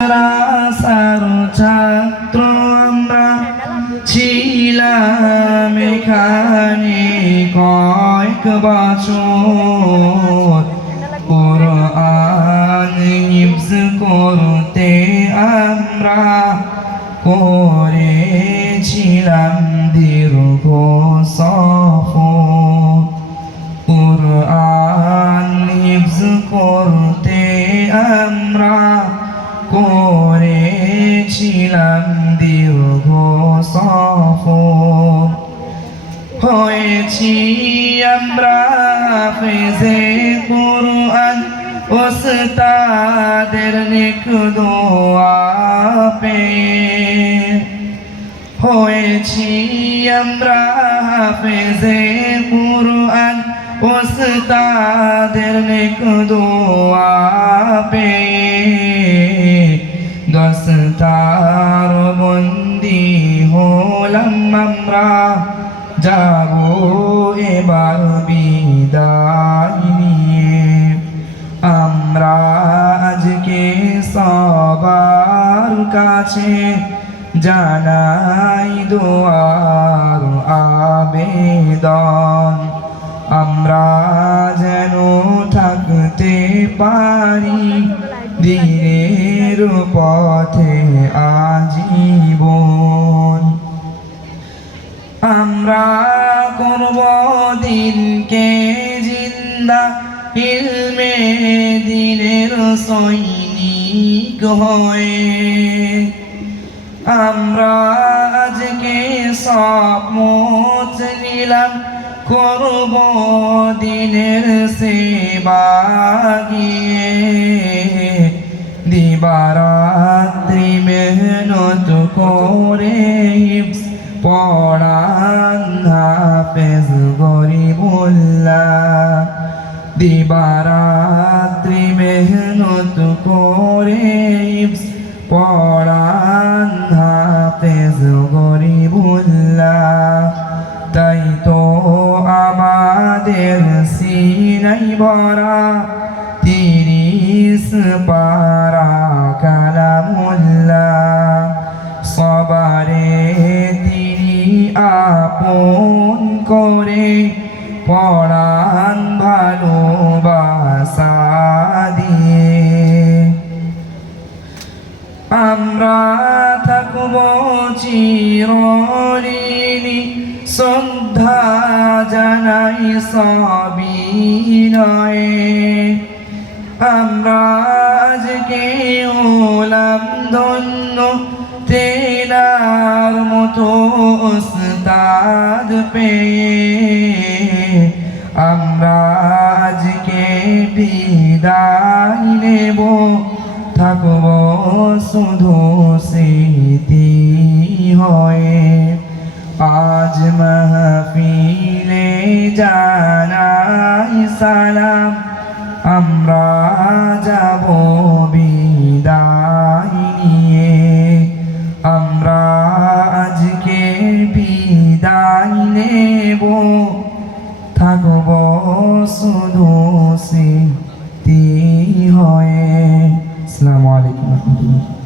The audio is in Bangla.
রাসার ছাত্র আমরা ছিলাম এখানে কয়েক বছর। কোরআন হিফজ করতে আমরা করেছিলাম দীর্ঘ সফর। কোরআন হিফজ করতে আমরা করেছিলাম দীর্ঘ সফর। হয়েছি আমরা ফেজে কোরআন, ওস্তাদের নেক দোয়া পেয়ে হয়েছি আমরা হাফেজে কুরআন, ওস্তাদের নেক দোয়া পেয়ে দস্তার বন্দি হলাম আমরা। যাব এবার বিদায় আমরা আজকে সবার কাছে জানাই দোয়ার আবেদন। আমরা যেন থাকতে পারি। দিনের পথে আজীবন। আমরা করব দিনকে জিন্দা, ইলমে দিনের সৈনিক হয়ে। আমরা আজকে সপমত নিলাম, করব দিনের সেবা গিয়ে। দিবারাত্রি মেহনত করে পড়ান হাফেজ গরিবুল্লাহ দিবারাত্রি মেহনত করে পড়ান হাফেজ গরিবুল্লাহ তাই তো আমাদের সিনাই বরা তিরিশ পারা আপন করে পড়ান ভালোবাসা দিয়ে। আমরা থাকব চিরলিনি শ্রদ্ধা জানাই সবিনয়ে আমরা আজকে ওলাম ধন্য তেনার মতো ওস্তাদ পেয়ে আমরা আজকে বিদায় নেব। থাকব শুধু স্মৃতি হয়ে। আজ মাহফিলে জানাই সালাম। আমরা যাব নসিতি হয়। আসসালামু আলাইকুম। রহমতুল্লাহ